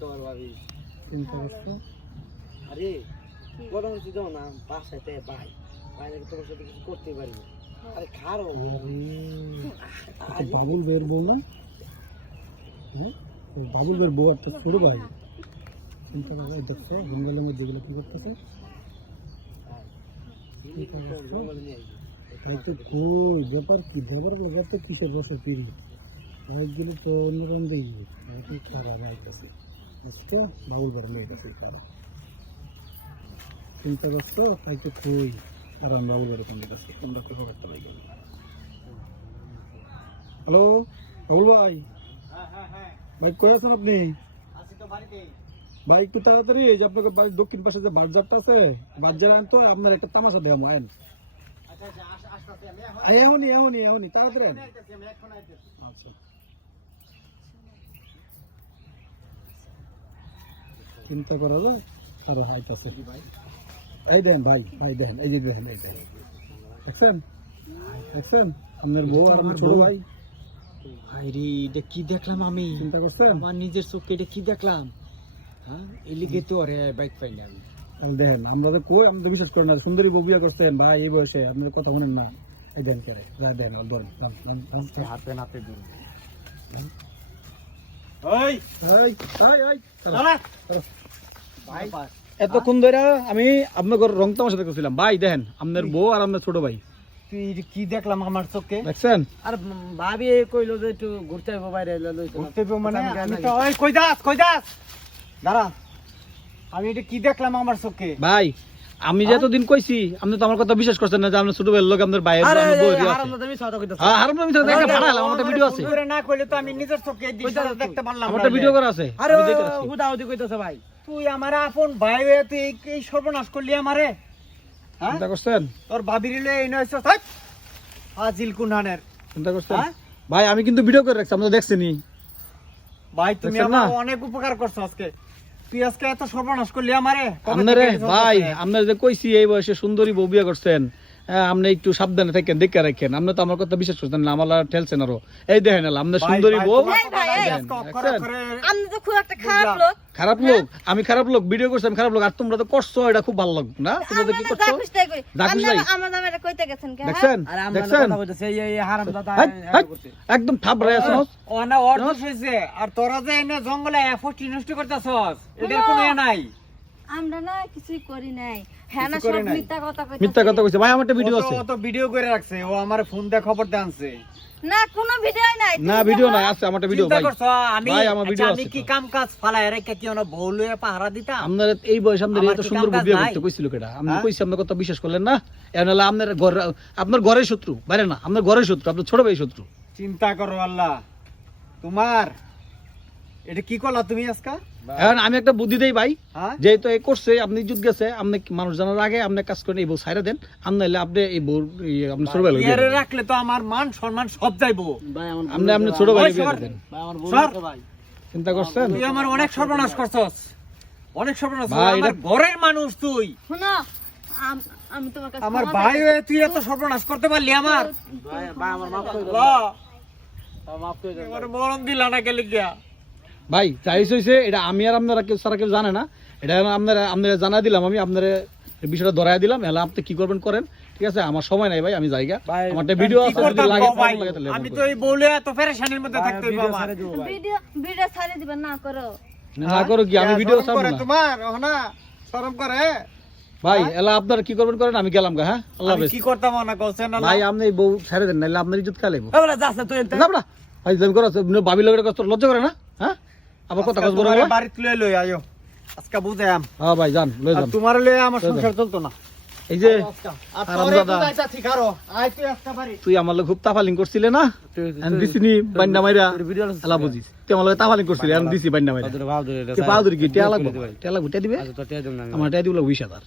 তোর ভাবি। চিন্তা করছ আরে গরম হচ্ছে দাও না বাসাতে পাই পাইলে তোমার সাথে কিছু করতে পারি না। আরে খারো। আরে বাবুল বের বউ না হ্যাঁ? বাবুল বের বউ একটা ছোট ভাই। চিন্তা করে দেখছ বেঙ্গলের মধ্যে যেগুলো কি করতেছে? কই ব্যাপার কি? ব্যাপার কিসের বছর পিড়ি? ভাই গেলে তো অন্যরকম দেখবি। খারাপ আইতেছে বুঝতে বাবুল বের নিয়ে গেছে কারও চিন্তা করছ ভাই তো কই কারণ বাবুল বের কোন দিকে তোমরা তো খবরটা পাই গেল হ্যালো বাবুল ভাই ভাই কই আছেন আপনি ভাই একটু তাড়াতাড়ি এই যে আপনাকে বাড়ির দক্ষিণ পাশে যে বাজারটা আছে বাজার আন তো আপনার একটা তামাশা দেওয়া আইন আই এখনই এখনই এখনই তাড়াতাড়ি আন আচ্ছা চিন্তা করা যায় আরও হাইতাছে এই দেন ভাই ভাই দেন এই যে দেখেন এই দেখেন দেখছেন? দেখছেন? আপনার বউ আর আমার ছোট ভাই। আরে এটা কি দেখলাম আমি? চিন্তা করছেন? আমার নিজের চোখে এটা কি দেখলাম? হ্যাঁ এলিগে তো আরে বাইক পাই না আমি। দেখেন আমরা তো কই আমরা তো বিশ্বাস করি না সুন্দরী বউ বিয়ে করছেন ভাই এই বয়সে আপনাদের কথা শুনেন না। এই দেন কে দেন ধরেন যান। হাতে নাতে এতক্ষণ ধরে আমি আপনার রং তামাশা দেখতেছিলাম ভাই দেখেন আপনার বউ আর আপনার ছোট ভাই। কি দেখলাম আমার চোখে? দেখছেন? আর ভাবি কইলো যে একটু ঘুরতে যাব বাইরে লইতো ঘুরতে যাব মানে আমি তো ওই কই যাস কই যাস? দাঁড়া। আমি এটা কি দেখলাম আমার চোখে? ভাই আমি যে এতদিন কইছি আপনি তো আমার কথা বিশ্বাস করছেন না যে আপনার ছোট ভাইয়ের লোক আপনার ভাইয়ের আরে তুমি হ্যাঁ হারাম আমি তো একটা ভাড়া আমার একটা ভিডিও আছে। না কইলে তো আমি নিজের চোখে দৃশ্যটা দেখতে পারলাম আমার ভিডিও করা আছে। আরে আমি দেখে রাখছি। হুদা হুদি কইতাছ ভাই। তুই আমার আপন ভাই হয়ে তুই এই- সর্বনাশ করলি আমারে? হ্যাঁ? চিন্তা করছেন? তোর বাবির লয়ে এই নয়ছ হাজিল কুনহানের। চিন্তা করছেন? হ্যাঁ? ভাই আমি কিন্তু ভিডিও করে রাখছি আপনি তো দেখছেনি ভাই তুমি আমার অনেক উপকার করছ আজকে। তুই আজকে এত সর্বনাশ করলি আমারে আপনারে ভাই? আপনার যে কইছি এই বয়সে সুন্দরী বউ বিয়ে করছেন আপনি একটু সাবধানে থাকেন দেখে রাখেন। আপনি তো আমার কথা বিশ্বাস করছেন না আমার আর ঠেলছেন আরও এই দেখেন আপনার সুন্দরী বউ। খারাপ লোক। আমি খারাপ লোক? ভিডিও করছি আমি খারাপ লোক। আর তোমরা তো করছ এটা খুব ভালো লাগবে না? তোমরা কি করছ? হ্যাঁ? দেখছেন? দেখছেন? একদম থাপ রে আসো ও না অর্ধ হয়েছে আর তোরা যে এনে জঙ্গলে এফোর্টি নষ্ট করতেছস এদের কোনো এ নাই। আমরা না কিছুই করি নাই। হ্যাঁ না সব মিথ্যা কথা কইতাছে। মিথ্যা কথা কইছে। ভাই আমার একটা ভিডিও আছে। ও তো ভিডিও করে রাখছে। ও আমার ফোন দিয়ে খবর দিয়ে আনছে। না কোনো ভিডিও নাই। না ভিডিও নাই আছে আমার ভিডিও ভাই। আমি ভাই, আমার আচ্ছা, ভিডিও আমি কি কাম কাজ ফালাই রেখে কি ওনা বউ লইয়া পাহারা দিতাম? আপনার এই বয়স আপনার এত সুন্দর? করতে কইছিল কেটা আমি হ্যাঁ? কইছি আপনার কথা বিশ্বাস করলেন না? এর আপনার ঘর আপনার ঘরের শত্রু বাইরে না আপনার ঘরের শত্রু আপনার ছোট ভাই শত্রু। চিন্তা করো আল্লাহ। তোমার এটা কি করলা তুমি আজকা এখন আমি একটা বুদ্ধি দেই ভাই হ্যাঁ? যেহেতু এই করছে আপনি ইজ্জত গেছে আপনি মানুষ জানার আগে আপনি কাজ করেন এই বউ ছাইরা দেন আর নাহলে আপনি এই বউ ইয়ে, আপনি ছোট ভাই। রাখলে তো আমার মান সম্মান সব যাইবো। আপনি আপনি ছোট ভাই। দেন ভাই আমার স্যার। বউ ভাই। চিন্তা করছেন? তুই আমার অনেক সর্বনাশ করছস। অনেক সর্বনাশ আমার ঘরের মানুষ তুই। শোনো আমি তোমার কাছে আমার ভাই হয়ে তুই এত সর্বনাশ করতে পারলি আমার? ভাই ভাই আমার মাফ করে দাও। মাফ করে দাও আমার মরণ দিলা না গেলে গিয়া। ভাই চাইছ হইছে এটা আমি আর আপনারা কেউ সারা কেউ জানে না। এটা আপনারা আপনারা জানা দিলাম আমি আপনারা এই বিষয়টা ধরাই দিলাম। এলা আপনি কি করবেন করেন? ঠিক আছে আমার সময় নাই ভাই আমি জায়গা ভাই, আমার একটা ভিডিও কি আছে যদি লাগে কও লাগে তাহলে আমি তো এই বলে এত পেরেশানির মধ্যে থাকতে হইবো ভিডিও আমার। ভাই। ভিডিও ভিডিও ছাড়িয়ে দিবেন না করো। না করো কি? আমি হ্যাঁ, ভিডিও করে না। তোমার ও না শরম করে। ভাই এলা আপনারা কি করবেন করেন? আমি গেলাম গা হ্যাঁ? আল্লাহ হাফেজ। কি করতাম না কইছেন না ভাই আপনি এই বউ ছেড়ে দেন নাহলে আপনার ইজ্জত কালে এ বলে যাস না তুই না ভাই তুমি করো ভাবি লগের কষ্ট লজ্জা করে না? হ্যাঁ আবার কথা কস বড় হলো বাড়িতে লই আয়ো। আজকে বুঝাম হ্যাঁ ভাই যান লই যান। তোমার লই আমার সংসার চলতো না। এই যে তুই বাড়ি। আমার খুব তাফালিং করছিলে না? আমি দিছিনি বান্ডা মাইরা। ভিডিও বুঝিস। তুই আমার তাফালিং করছিলি আমি দিছি বান্ডা মাইরা। পাউদুরি কি টিয়া লাগবে? টিয়া লাগবে টিয়া দিবে? আচ্ছা টিয়া দেব না। আমার টিয়া দিবলো বিশ হাজার।